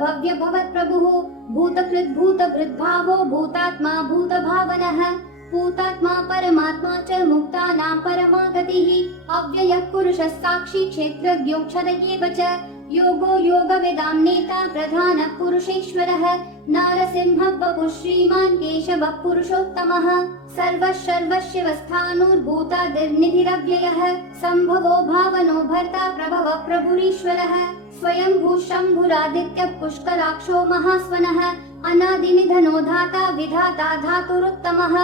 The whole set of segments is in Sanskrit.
भव्य भवत्प्रभुः भूतकृत् भूतभृद्भावो भूतात्मा भूतभावनः भूतात्मा परमात्मा च मुक्तानां परमागतिः अव्ययः पुरुषः साक्षी क्षेत्रज्ञोऽक्षर एव च योगो योगवेदां नेता प्रधानः पुरुषेश्वरः नारसिंहः वपुः श्रीमान् केशवः पुरुषोत्तमः सर्वस्यवस्थाणुर्भूतादिर्निधिरव्ययः सम्भवो भावनो भर्ता प्रभवः प्रभुरीश्वरः स्वयंभू शम्भुरादित्यः पुष्कराक्षो महास्वनः अनादिनिधनो धाता विधाता धातुरुत्तमः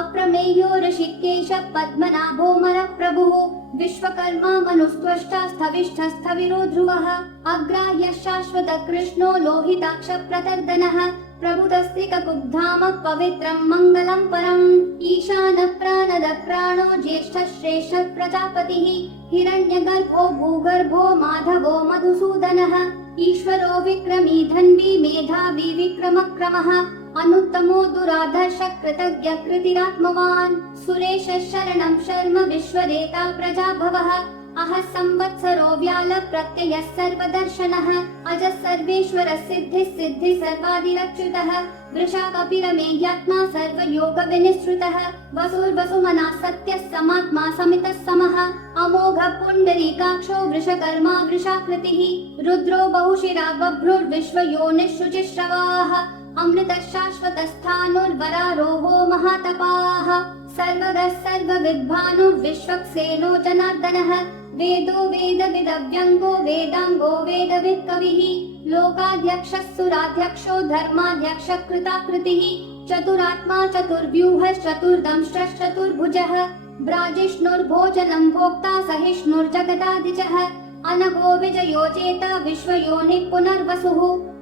अप्रमेयो ऋषिकेशः पद्मनाभो मरप्रभुः विश्वकर्मा मनुस्त्वष्टा स्थविष्ठस्थविरो ध्रुवः अग्राह्यः शाश्वतः कृष्णो लोहिताक्ष प्रतर्दनः प्रभुतस्त्रिककुब्धाम पवित्रं मङ्गलं परम् ईशानः प्राणदः प्राणो ज्येष्ठः श्रेष्ठः प्रजापतिः हिरण्यगर्भो भूगर्भो माधवो मधुसूदनः ईश्वरो विक्रमी धन्वी मेधावी विक्रमक्रमः अनुत्तमो दुराधर्ष कृतज्ञ कृतिरात्मवान् सुरेशः शरणं शर्म विश्वरेता प्रजाभवः अहः संवत्सरो व्याल प्रत्ययः सर्वदर्शनः अजः सर्वेश्वरः सिद्धिः सिद्धिः सर्वादिरच्युतः वृषा कपिरमेयात्मा सर्वयोग विनिश्रुतः वसुर्वसुमनः सत्यः समात्मा समितः समः अमोघः पुण्डरीकाक्षो वृषकर्मा वृषाकृतिः रुद्रो बहुशिरा बभ्रुर्विश्वयोनिः शुचिश्रवाः अमृतः शाश्वतस्थाणुर्वरारोहो महातपाः सर्वगः सर्वविद्भानुर्विश्वक्सेनो जनार्दनः वेदो वेदविदव्यङ्गो वेदाङ्गो वेदवित् कविः लोकाध्यक्षः सुराध्यक्षो धर्माध्यक्षः कृताकृतिः चतुरात्मा चतुर्व्यूहः चतुर्दंष्ट्रश्चतुर्भुजः ब्राजिष्णुर्भोजनं भोक्ता सहिष्णुर्जगदादिजः अनघो विजयो चेता विश्वयोनिः पुनर्वसुः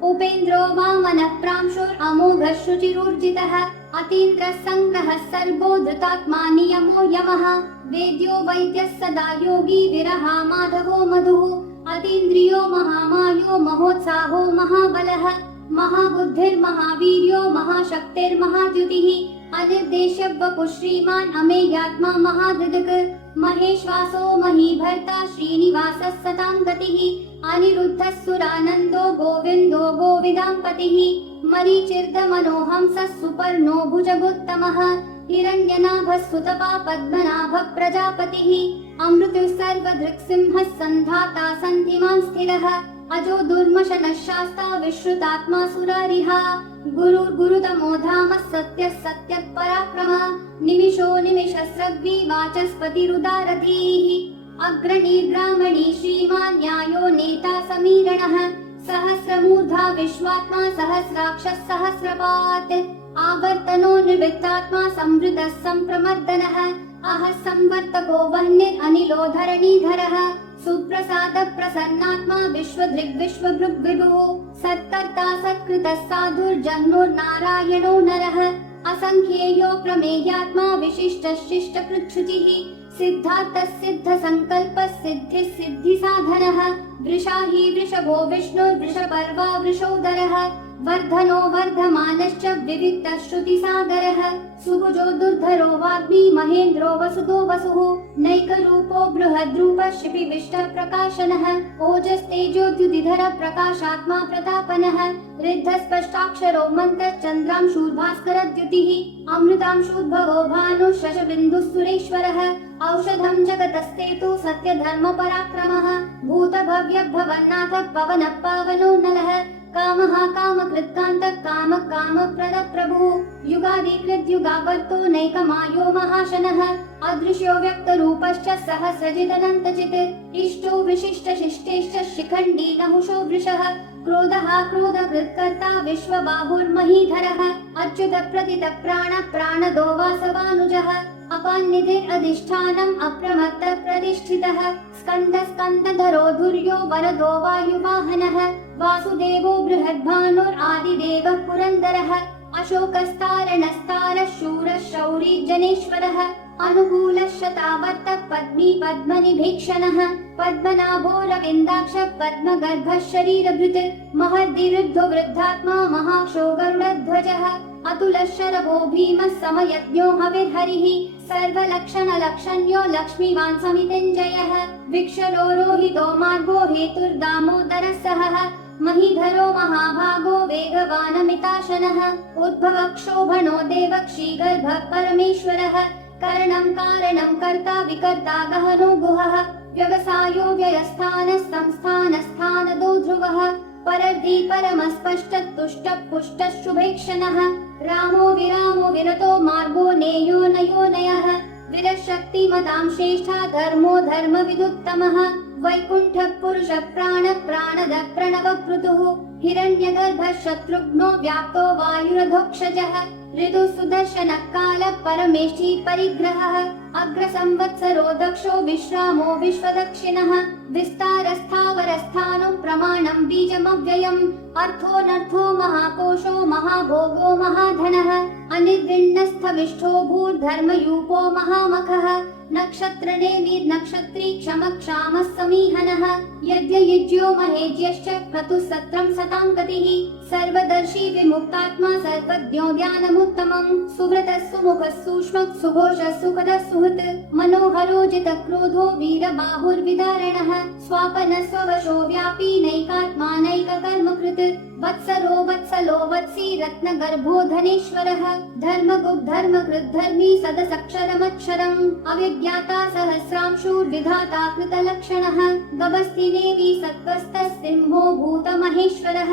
उपेन्द्रो वामनः प्रांशुरमोघः शुचिरूर्जितः अतीन्द्रः सङ्ग्रहः सर्वो धृतात्मा नियमो यमः वेद्यो वैद्यः सदा योगी विरहा माधवो मधुः अतीन्द्रियो महामायो महोत्साहो महाबलः महाबुद्धिर्महावीर्यो महाशक्तिर्महाद्युतिः अनिर्देश्य वपुः श्रीमान् अमेयात्मा महाधृदक् महेश्वासो महीभर्ता श्रीनिवासः सतां गतिः अनिरुद्धः सुरानन्दो गोविन्दो गोविदाम्पतिः मरीचिर्दमनोहंसः सुपर्णो भुजगोत्तमः हिरण्यनाभः सुतपा पद्मनाभः प्रजापतिः अमृतः सर्वदृक्सिंहः सन्धाता सन्धिमान् स्थिरः अजो दुर्मशनः शास्ता विश्रुतात्मा सुरारिहा गुरुर्गुरुतमो धामः सत्यः सत्यः पराक्रमः निमिषो निमिषस्रग्वी वाचस्पतिरुदारधीः अग्रणीर्ब्राह्मणी श्रीमान् न्यायो नेता समीरणः सहस्रमूर्धा विश्वात्मा सहस्राक्षः सहस्रपात् आवर्तनो निवृत्तात्मा संवृतः सम्प्रमर्दनः अहः संवर्तको वह्निरनिलो धरणीधरः सुप्रसाद प्रसन्नात्मा विश्वदृग्विश्वभृग्विभुः सत्कर्ता सत्कृतः साधुर्जह्नुर्नारायणो नरः असंख्येयो प्रमेयात्मा विशिष्टः शिष्टकृच्छुचिः सिद्धार्थः सिद्धसङ्कल्पः सिद्धिः सिद्धिसाधनः वृषा हि वृषभो विष्णुर्वृषपर्वा वृषोदरः वर्धनो वर्धमानश्च विविक्तः श्रुतिसागरः सुभुजो दुर्धरो वाग्मी महेन्द्रो वसुतो वसुः नैकरूपो बृहद्रूपः शिपिविष्टः प्रकाशनः ओजस्तेजोद्युतिधर प्रकाशात्मा प्रतापनः ऋद्धस्पष्टाक्षरो मन्त्रः चन्द्रांशूर्भास्करद्युतिः अमृतांशूद्भवो भानुः शशबिन्दुः सुरेश्वरः औषधं जगतस्तेतु सत्यधर्मपराक्रमः भूतभव्यभवन्नाथः पवनः पावनो नलः कामः कामकृत्कान्तः कामः कामप्रदः प्रभुः युगादिकृद्युगावर्तो नैकमायो महाशनः अदृश्यो व्यक्तरूपश्च सहस्रजिदनन्तचित् इष्टो विशिष्टशिष्टेश्च शिखण्डी नहुषो वृषः क्रोधः क्रोधकृत्कर्ता विश्वबाहुर्महीधरः अच्युतप्रतितप्राणः प्राणदो वासवानुजः अपान्निधिरधिष्ठानम् अप्रमत्तः प्रतिष्ठितः स्कन्दस्कन्दधरो धुर्यो वरदो वायुवाहनः वासुदेवो बृहद्भानुरादिदेवः पुरन्दरः अशोकस्तारणस्तारः शूरः शौरी जनेश्वरः अनुकूलः शतावर्तः पद्मी पद्मनिभीक्षणः पद्मनाभो रविन्दाक्षः पद्मगर्भः शरीरभृत् महद्दिरुद्धो वृद्धात्मा महाक्षो गरुडध्वजः अतुलः शरभो भीमः समयज्ञो हविर्हरिः सर्वलक्षणलक्षण्यो लक्ष्मीवान् समितिञ्जयः विक्षरो रोहितो मार्गो हेतुर्दामोदरः सहः महीधरो महाभागो वेगवानमिताशनः उद्भवक्षोभणो देवक्षीगर्भः परमेश्वरः करणं कारणं कर्ता विकर्ता गहनो गुहः व्यवसायो व्ययस्थानः संस्थानस्थानदो ध्रुवः परद्धि परमस्पष्टः तुष्टः पुष्टः शुभेक्षणः रामो विरामो विरतो मार्गो नेयो नयोनयः विरशक्तिमतां श्रेष्ठा धर्मो धर्मविदुत्तमः वैकुण्ठः पुरुषः प्राणदः प्रणवपृतुः हिरण्यगर्भः शत्रुघ्नो व्याप्तो वायुरधोक्षजः ऋतुसुदर्शनः कालः परमेष्ठी परिग्रहः अग्रसंवत्सरो दक्षो विश्रामो विश्वदक्षिणः विस्तारस्थावरस्थानो प्रमाणं बीजमव्ययम् अर्थोऽनर्थो महाकोशो महाभोगो महाधनः अनिर्विण्णस्थविष्ठो भूर्धर्मयूपो महामखः नक्षत्रनेमिर्नक्षत्री क्षमक्षामः समीहनः यज्ञयुज्यो महेज्यश्च क्रतुः सत्रं सतां गतिः सर्वदर्शी विमुक्तात्मा सर्वज्ञो ज्ञानमुत्तमम् सुव्रतः सुमुखः सूक्ष्मः सुघोषः सुखदः सुहृत् मनोहरो जितक्रोधो वीरबाहुर्विदारणः स्वापनः स्ववशो व्यापी नैकात्मा नैककर्मकृत् वत्सरो वत्सलो वत्सी रत्नगर्भो धनेश्वरः धर्मगुप्धर्मकृत् धर्मी सदसक्षरमक्षरम् अविज्ञाता सहस्रांशुर्विधाता कृतलक्षणः गभस्तिनेमि सत्त्वस्तः सिंहो भूतमहेश्वरः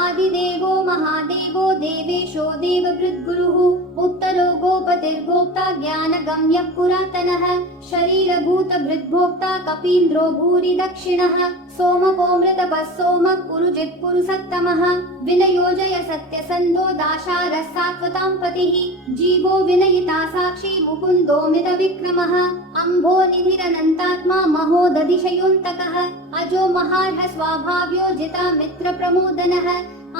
आदिदेवो महादेवो देवेशो देवभृद्गुरुः उत्तरो गोपतिर्गोप्ता ज्ञानगम्यः पुरातनः शरीरभूतभृद्भोक्ता कपीन्द्रो भूरि दक्षिणः सोमकोमृतपः सोमः पुरुजित् पुरुषत्तमः विनयोजय सत्यसन्धो दाशारः सात्वतां पतिः जीवो विनयिता साक्षी मुकुन्दो मितविक्रमः अम्भो निधिरनन्तात्मा महोदधिशयोऽन्तकः अजो महार्ह स्वाभाव्यो जिता मित्रप्रमोदनः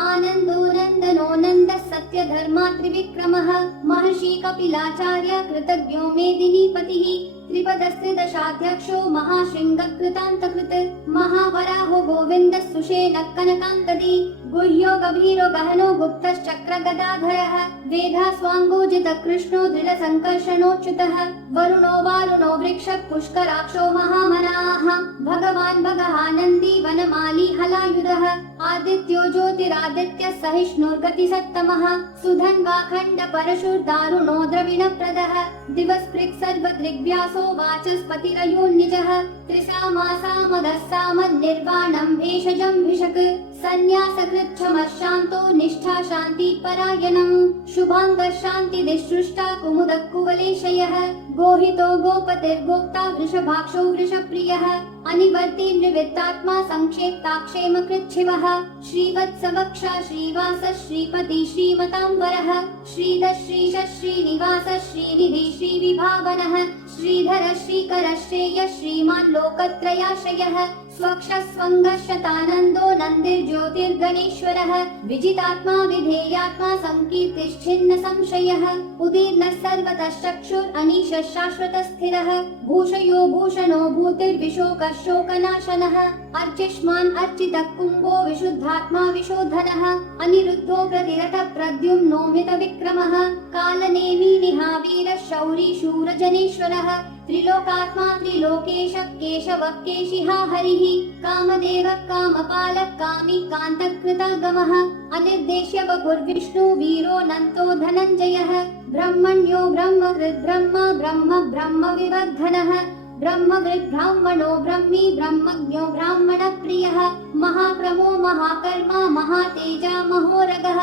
आनन्दो नन्दनो नन्दः सत्यधर्मा त्रिविक्रमः महर्षि कपिलाचार्य कृतज्ञो मेदिनीपतिः त्रिपदस्त्रिदशाध्यक्षो महाशृङ्गकृतान्तकृत् महावराहो गोविन्दः सुषेणः कनकाङ्कदी गुह्यो गभीरो गहनो गुप्तश्चक्रगदाधरः वेधास्वाङ्गोजितः कृष्णो दृढसङ्कर्षणोच्युतः वरुणो वारुणो वृक्षः पुष्कराक्षो महामनाः भगवान् भगहानन्दी वनमाली हलायुधः आदित्यो ज्योतिरादित्यः सहिष्णुर्गतिसत्तमः सुधन्वाखण्ड परशुर्दारुणो द्रविणप्रदः दिवस्पृक् सर्वदृग्व्यासो वाचस्पतिरयोन्निजः त्रिसामासामदः सामन्निर्वाणं भेषजं भिषक् सन्न्यासकृच्छमः शान्तो निष्ठा शान्तिपरायणम् शुभाङ्गः शान्तिदिसृष्टा कुमुदः कुवलेशयः गोहितो गोपतिर्गोप्ता वृषभाक्षो वृषप्रियः अनिवर्ति निवृत्तात्मा संक्षेप्ताक्षेमकृच्छिवः श्रीवत्सवक्षा श्रीवास श्रीपति श्रीमताम्बरः श्रीधः श्रीश श्रीनिवास श्रीनिधि श्रीविभावनः श्रीधर श्रीकर श्रेय श्रीमान् लोकत्रयाश्रयः स्वक्षस्वङ्गः शतानन्दो नन्दिर्ज्योतिर्गणेश्वरः विजितात्मा विधेयात्मा संकीर्तिश्छिन्न संशयः उदीर्णः सर्वतः चक्षुरनीशः शाश्वतस्थिरः भूषयो भूषणो भूतिर्विशोकः शोकनाशनः अर्चिष्मान् अर्चितः कुम्भो विशुद्धात्मा विशोधनः अनिरुद्धो प्रतिरथः प्रद्युम्नो मितविक्रमः कालनेमि निहावीरः शौरी शूरजनेश्वरः त्रिलोकात्मा त्रिलोकेश केशवः केशिहा हरिः कामदेवः कामपालः कामी कान्तकृतागमः अनिर्देश्य वपुर्विष्णु वीरोऽनन्तो धनञ्जयः ब्रह्मण्यो ब्रह्मकृद् ब्रह्म ब्रह्म ब्रह्म विवर्धनः ब्रह्मकृद् ब्राह्मणो ब्रह्मी ब्रह्मज्ञो ब्राह्मणप्रियः महाप्रमो महाकर्मा महातेजा महोरगः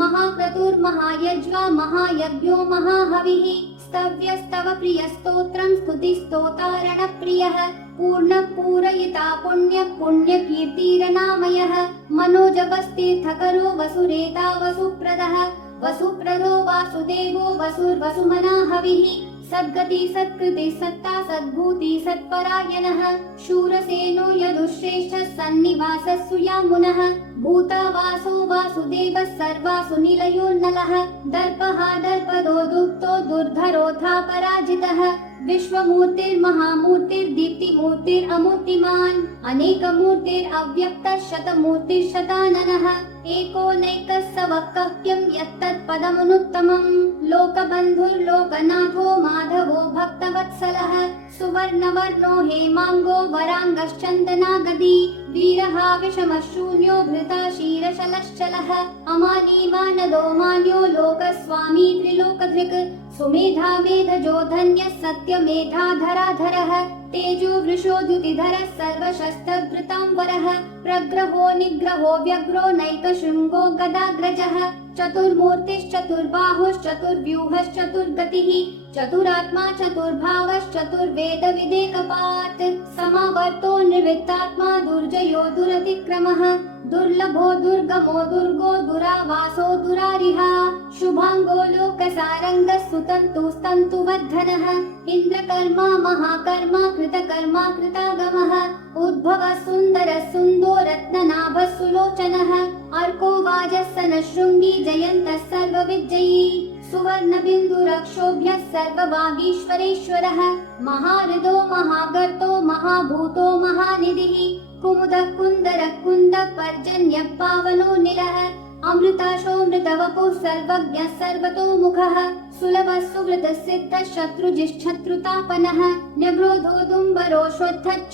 महाक्रतुर्महायज्वा महायज्ञो महाहविः स्तव्यस्तव प्रियस्तोत्रं स्तुतिस्तोतारणप्रियः पूर्णः पूरयिता पुण्यः पुण्यकीर्तिरनामयः मनोजवस्तीर्थकरो वसुरेता वसुप्रदः वसुप्रदो वासुदेवो वसुर्वसुमनाहविः सद्गति सत्कृति सत्ता सद्भूति सत्परायणः शूरसेनो यदुश्रेष्ठः सन्निवासः सुयामुनः भूतावासो वासुदेवः सर्वासु निलयोन्नलः दर्पः दर्पदो दुप्तो दुर्धरोऽथा पराजितः विश्वमूर्तिर्महामूर्तिर्दीप्तिमन्तः मूर्तिरमूर्तिमान् अनेकमूर्तिरव्यक्तः शतमूर्तिर्शताननः एकोनैकस्सवक्कप्यं यत्तत्पदमनुत्तमम् लोकबन्धुर्लोकनाथो माधवो भक्तवत्सलः सुवर्णवर्णो हेमाङ्गो वराङ्गश्चन्दनागदी वीरः विषमशून्यो भृताशीरशलश्चलः अमानी मानदो मान्यो लोकस्वामी त्रिलोकधृक् सुमेधा मेधजो धन्यः सत्यमेधाधराधरः तेजो वृषोद्युतिधरः सर्वशस्त्रभृताम्बरः प्रग्रहो निग्रहो व्यग्रो नैकशृङ्गो गदाग्रजः चतुर्मूर्तिश्चतुर्बाहुश्चतुर्व्यूहश्चतुर्गतिः चतुरात्मा चतुर्भावश्चतुर्वेदविदेकपात् समावर्तो निर्वृत्तात्मा दुर्जयो दुरतिक्रमः दुर्लभो दुर्गमो दुर्गो दुरावासो दुरारिहा शुभाङ्गो लोकसारङ्गः सुतन्तुस्तन्तुवर्धनः इन्द्रकर्मा महाकर्मा कृतकर्मा कृतागमः उद्भवः सुन्दरः सुन्दो रत्ननाभः सुलोचनः अर्को वाजस्सन शृङ्गी जयन्तः सर्वविजयी सुवर्णबिन्दुरक्षोभ्यः सर्वभागीश्वरेश्वरः महाहृदो महागर्तो महाभूतो महानिधिः कुमुदः कुन्दरः कुन्दः पर्जन्यः पावनो निलः अमृताशोऽमृतवपुः सर्वज्ञः सर्वतोमुखः सुलभः सुहृदः सिद्धः शत्रुजिश्शत्रुतापनः न्यग्रोधोदुम्बरो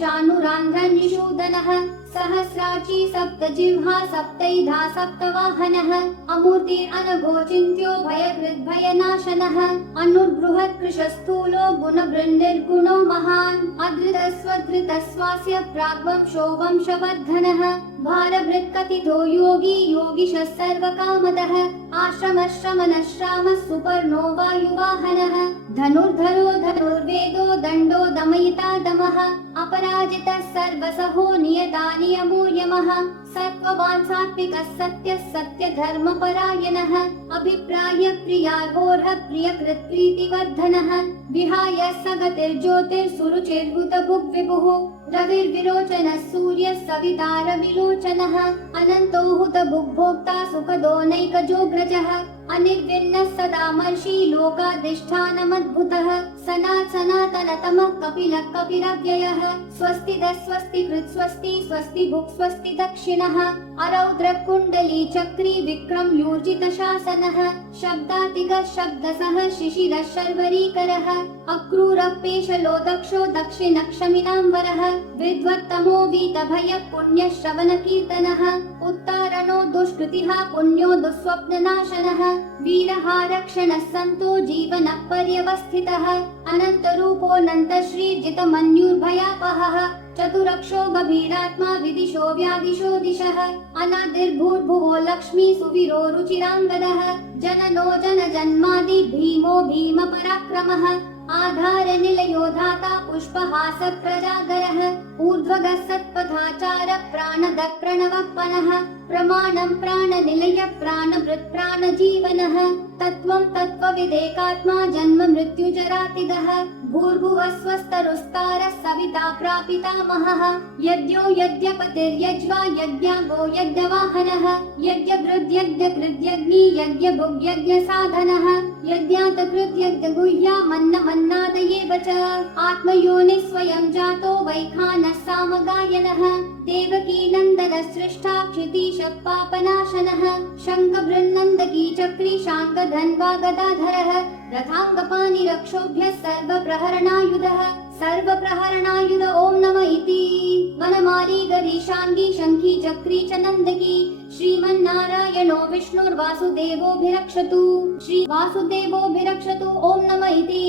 चानुरान्ध्रनिषूदनः सहस्राची सप्तजिह्वा सप्तैधा सप्तवाहनः अमूर्तिरनघोचिन्त्यो भयकृद्भयनाशनः अनुर्बृहत्कृशस्थूलो गुणवृन्निर्गुणो महान् अधृतस्वधृतस्वास्य प्राग्वंशो वंशवर्धनः भारभृत्कथितो योगी योगिशः सर्वकामदः आश्रमश्रमणश्रामः सुपर्णो वायुवाहनः धनुर्धरो धनुर्वेदो दण्डो दमयिता दमः अपराजितः सर्वसहो नियता नियमो यमः सत्त्ववान् सात्विकः सत्यः सत्यधर्मपरायणः अभिप्राय प्रियार्होर्ह प्रियकृत्प्रीतिवर्धनः विहाय सगतिर्ज्योतिर्सुरुचिर्हुतभुग्विभुः रविर्विरोचनः सूर्यः सविता रविलोचनः अनन्तो हुतभुग्भोक्ता सुखदो नैकजोग्रजः अनिर्विण्णः सदा मर्षि लोकाधिष्ठानमद्भुतः सनातनतमः कपिलः कपिरव्ययः स्वस्तिदः स्वस्तिकृत् स्वस्ति स्वस्ति भुक् स्वस्ति दक्षिणः अरौद्रः कुण्डली चक्री विक्रम यूर्जित शासनः शब्दातिगः शब्दसः शिशिरः शर्वरीकरः अक्रूरः पेशलो दक्षो दक्षिणक्षमिनाम्बरः विद्वत्तमो वीतभयः पुण्यः श्रवणकीर्तनः उत्तारणो दुष्कृतिः पुण्यो दुःस्वप्ननाशनः वीरः रक्षणः सन्तो जीवनः पर्यवस्थितः अनन्तरूपोऽनन्तश्रीर्जितमन्युर्भयापहः चतुरक्षो गभीरात्मा विदिशो व्यादिशो दिशः अनादिर्भूर्भुवो लक्ष्मी सुवीरो रुचिराङ्गदः जननो जनजन्मादि भीमो भीमपराक्रमः आधार निलयो धाता पुष्पहास प्रजागरः ऊर्ध्वगः सत्पथाचार प्राणदः प्रणवपनः प्रमाणं प्राणनिलय प्राणभृत् प्राणजीवनः तत्त्वं तत्त्वविदेकात्मा जन्म मृत्युजरातिगः भूर्भुवः स्वस्तरुस्तारः सविता प्रापितामहः यज्ञो यज्ञपतिर्यज्वा यज्ञागो यज्ञवाहनः यज्ञभृद्यज्ञकृद्यज्ञी यज्ञभुग्यज्ञसाधनः यज्ञातकृद्यज्ञगुह्यामन्नमन्नादयेव च आत्मयोनिः स्वयं जातो वैखानः सामगायनः देवकी नन्दन सृष्टा क्षितीशः पापनाशनः शङ्खबृन्नन्दकी चक्री शाङ्गधन्वा गदाधरः रथाङ्गपाणिरक्षोभ्यः सर्वप्रहरणायुधः सर्वप्रहरणायुध ॐ नमः इति वनमाली गरी शाङ्गी शङ्खी चक्री च नन्दकी श्रीमन्नारायणो विष्णुर्वासुदेवोऽभिरक्षतु श्री वासुदेवोऽभिरक्षतु ॐ नमः इति।